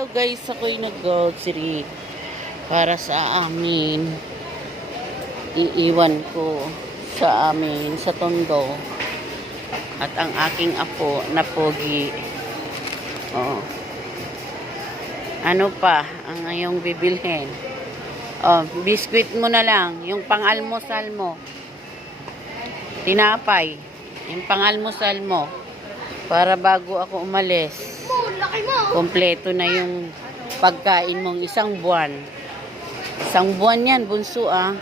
Hello guys, ako'y nag-grocery para sa amin. Iiwan ko sa amin, sa Tondo. At ang aking apo na pogi. Oh. Ano pa ang iyong bibilhin? Oh, biskwit mo na lang, yung pang-almusal mo. Tinapay, yung pang-almusal mo. Para bago ako umalis, kompleto na yung pagkain mong isang buwan. Isang buwan yan, bunso ah.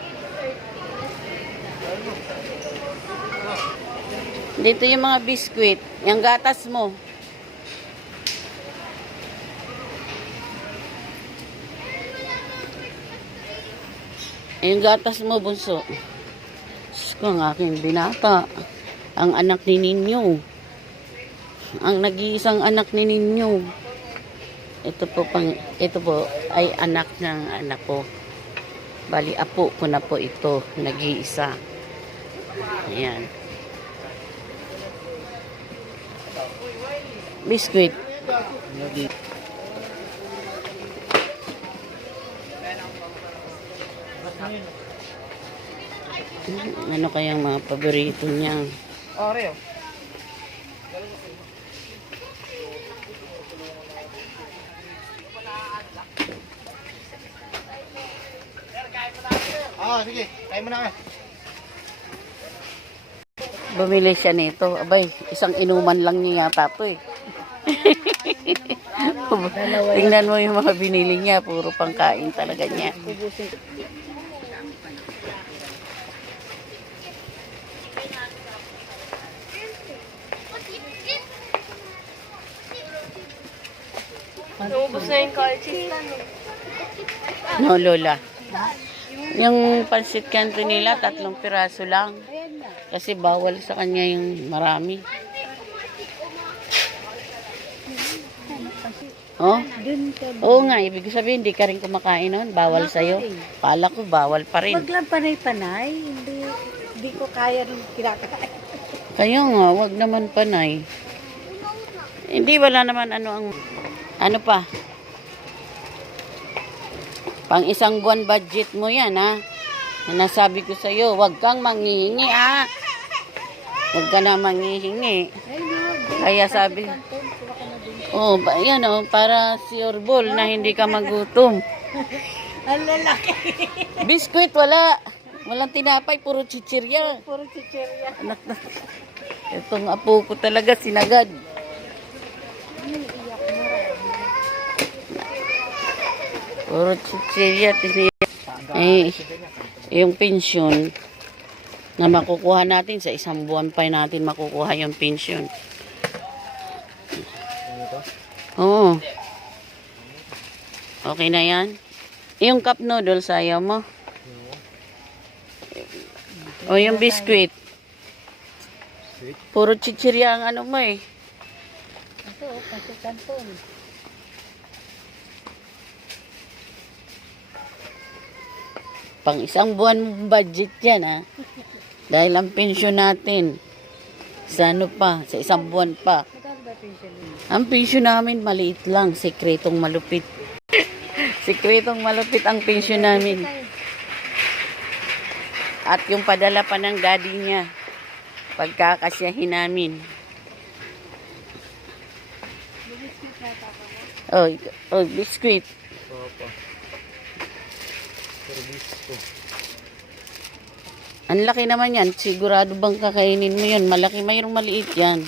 Dito yung mga biskwit. Yung gatas mo. Yung gatas mo, bunso. Diyos ko, ang aking binata. Ang anak ni Ninyo. Ang nag-iisang anak ni Ninyo. Ito po ay anak ng anak ko. Bali, apo ko na po ito. Nag-iisa. Ayan. Biscuit. Ano kayang mga paborito niya? Oreo. Sige. Kain mo na kayo. Bumili siya nito. Abay, isang inuman lang niya yata ito eh. Tingnan mo yung mga binili niya. Puro pangkain talaga niya. Naubos na yung college lang eh. No, Lola. Yung pansit canton nila, 3 piraso lang. Kasi bawal sa kanya yung marami. Oh? Oo nga, ibig sabihin, hindi ka rin kumakain nun. Bawal sa'yo. Kala ko, bawal pa rin. Wag lang panay-panay. Hindi ko kaya rin kinakain. Kaya nga, wag naman panay. Hindi, wala naman ano pa. Pang isang buwan budget mo yan, ha? Nasabi ko sa'yo, wag kang manghihingi, ha? Wag ka na manghihingi. Kaya sabi, yan para sure ball na hindi ka magutom. Ang lalaki. Biskuit, wala. Walang tinapay, puro chichirya. Puro chichirya. Itong apo ko talaga sinagad. Puro chichirya. Yung pensyon na makukuha natin sa isang buwan pa natin makukuha yung pensyon. Oo. Okay na yan. Yung cup noodles ayaw mo? O yung biscuit. Puro chichirya ang ano mo eh. Ito, kasi kanton. Pang isang buwan budget yan ha. Dahil ang pensyon natin sa ano pa, sa isang buwan pa. Ang pensyon namin maliit lang, sekretong malupit. Sekretong malupit ang pensyon namin. At yung padala pa ng daddy niya, pagkakasyahin namin. Oh, biscuit. Ang laki naman yan. Sigurado bang kakainin mo yun? Malaki, mayroong maliit yan.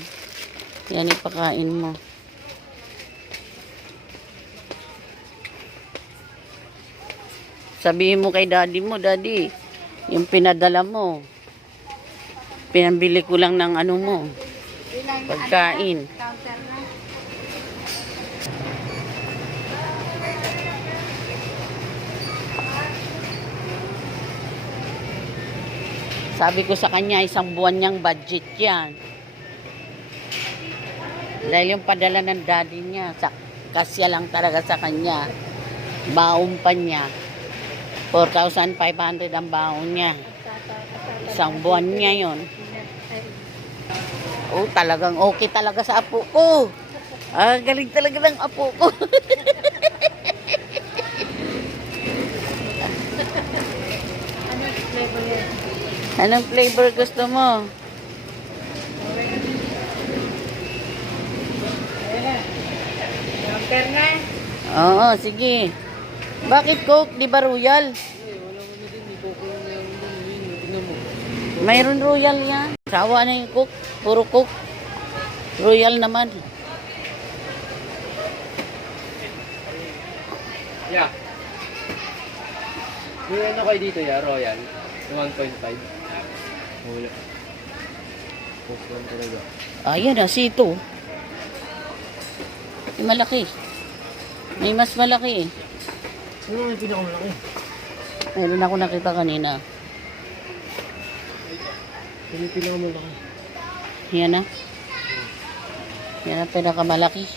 Yan ipakain mo. Sabihin mo kay daddy mo, daddy, yung pinadala mo, pinambili ko lang ng ano mo, pagkain. Sabi ko sa kanya, isang buwan niyang budget yan. Dahil yung padala ng daddy niya, kasya lang talaga sa kanya. Baon pa niya. 4,500 ang baon niya. Isang buwan niya yon. Oh, talagang okay talaga sa apo ko. Ah, galing talaga ng apo ko. Anong flavor gusto mo? Number na. Oo, sige. Bakit Coke? Di ba Royal? Mayroon Royal yan. Sawa na yung Coke. Puro Coke. Royal naman. Yeah. May ano kayo dito, ya? Royal? 1.5. Wala. Post lang talaga. Ayan na, sito. Yung malaki. May mas malaki eh. Ano yung pinakamalaki? Meron ako nakita kanina. Ano yung pinakamalaki? Yan na. Yan ang pinakamalaki.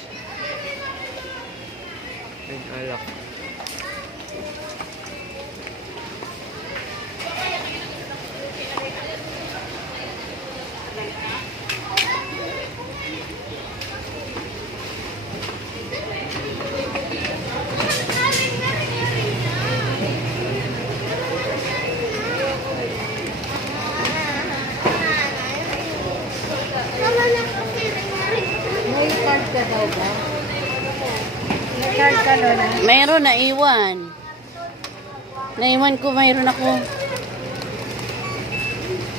Ay, alak. May card ka daw ba? May card ka, Lola? Mayroon, naiwan. Naiwan ko, mayroon ako.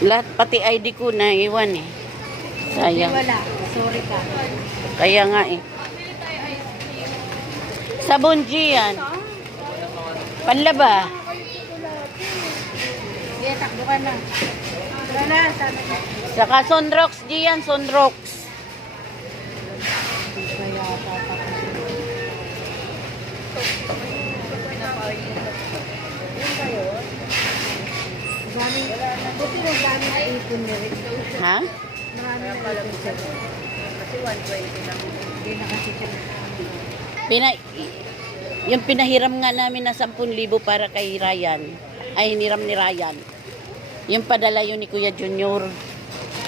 Lahat, pati ID ko, naiwan eh. Sayang. Wala. Sorry ka. Kaya nga eh. Sabon G yan. Panlaba. Sige, takbo ka na. Lola, sana ka. Saka Sonrox G yan, Sonrox. Kaya tapos. Buti na dami na ipon na rin. Ha? Marami na ipon siya. Kasi 120 lang. Hindi na kasi siya. Yung pinahiram nga namin na 10,000 para kay Ryan. Ay, hiniram ni Ryan. Yung padala yun ni Kuya Junior.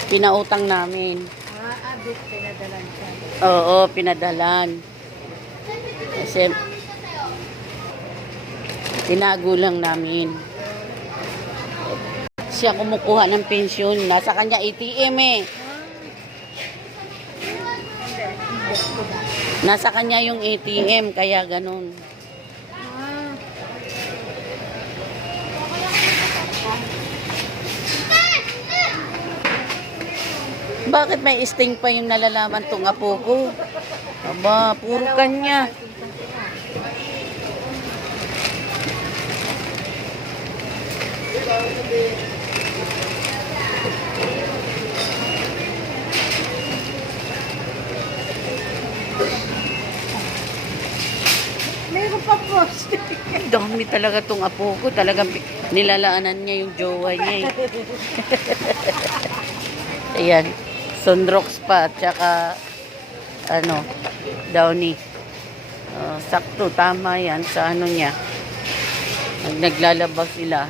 Pinautang namin. Abit, pinadalan siya. Oo, pinadalan. Kasi tinago lang namin. Siya kumukuha ng pensyon. Nasa kanya ATM eh. Nasa kanya yung ATM, kaya ganun. Bakit may sting pa yung nalalaman tong apo ko? Aba, puro kanya. Meron pa post. Dami talaga tong apo ko. Talagang nilalaanan niya yung jowa niya eh. Ayan. Sunrox pa. At saka, ano, Downy. Sakto. Tama yan sa ano niya. Naglalabas sila.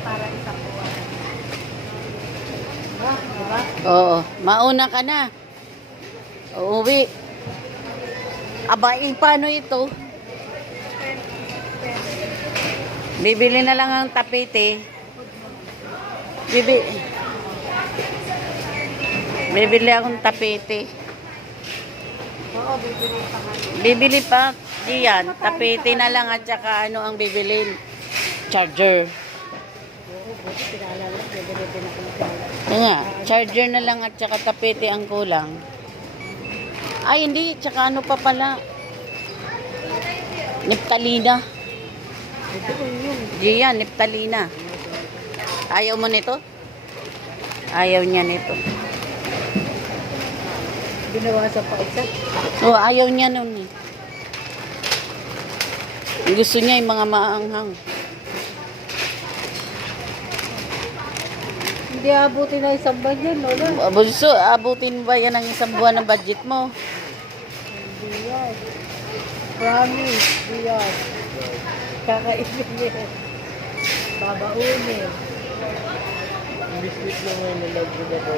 Para isang buwan. Diba? Oo. Mauna ka na. Uuwi. Aba, paano ito? Bibili na lang ang tapete. Bibili akong tapete. Oo, bibili pa nga. Bibili pa. Diyan. Tapete na lang at saka ano ang bibilin. Charger. Oo, buti pinaalala. Bibili din ako ng pala. Nga, charger na lang at saka tapete ang kulang. Ay, hindi. Tsaka ano pa pala. Niptalina. Ito ko yun. Diyan, Niptalina. Ayaw mo nito? Ayaw niya nito. Binawasan pa isa. Oo, ayaw niya nun eh. Gusto niya yung mga maanghang. Hindi abutin na isang buwan yan, Lola. Bunso, abutin ba yan ang isang buwan ng budget mo? Hindi yan. Promise, Dion. Kakainin niya. Babaunin. Ang biscuit na ngayon na love ko na po.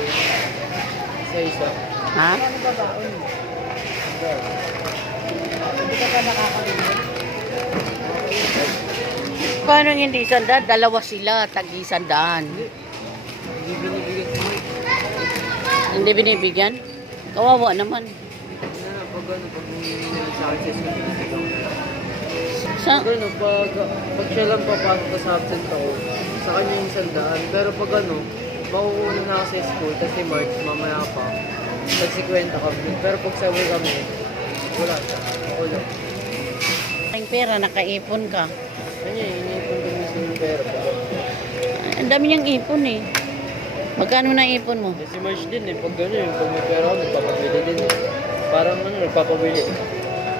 Isa-isa. Ha? Ano babaon? Hindi ka pa nakakalimutan. Paano hindi sandaan? Dalawa sila, tag-isandaan. Hindi binibigyan ko. Hindi binibigyan? Kawawa naman. Pag ano, pag humingi na lang sa akin sa school. Sa, Pag ano, pag siya lang papasok ka sa absent ako, sa kanya yung sandaan. Pero pag ano, makukuha na ako sa school kasi March, mamaya pa. Nag-50 kami. Pero pag sabay kami, wala siya. Ako lang. ang pera, nakaipon ka. Kanya, iniipon ko mismo yung pera. Ang dami niyang ipon eh. Magkano na ipon mo? Si March din eh, pag gano'n yung pag may pera ako, nagpapabili din eh. Parang ano, nagpapabili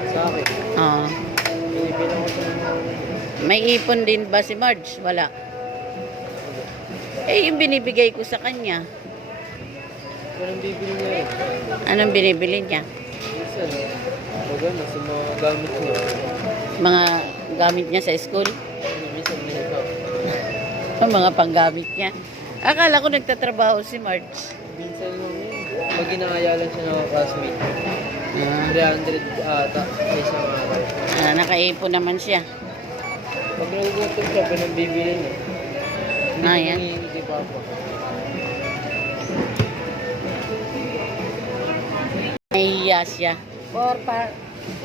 sa akin. Ah. Inipilan ko sa mga May ipon din ba si Marge? Wala. Eh, yung binibigay ko sa kanya. walang bibili niya eh. Anong binibili niya? Minsan, pag ano, sa mga gamit niya. Mga gamit niya sa school? Minsan may iba. Mga panggamit niya. Akala ko nagtatrabaho si Marge. Minsan lang yun. Pag inaayalan siya ng classmate, Ah, 300 ata sa isang araw. nakaipon naman siya. Pag nagugutom siya, pinambibili niya. Hindi Ah, ko yan. nangihingi kay Papa. Nahiya siya.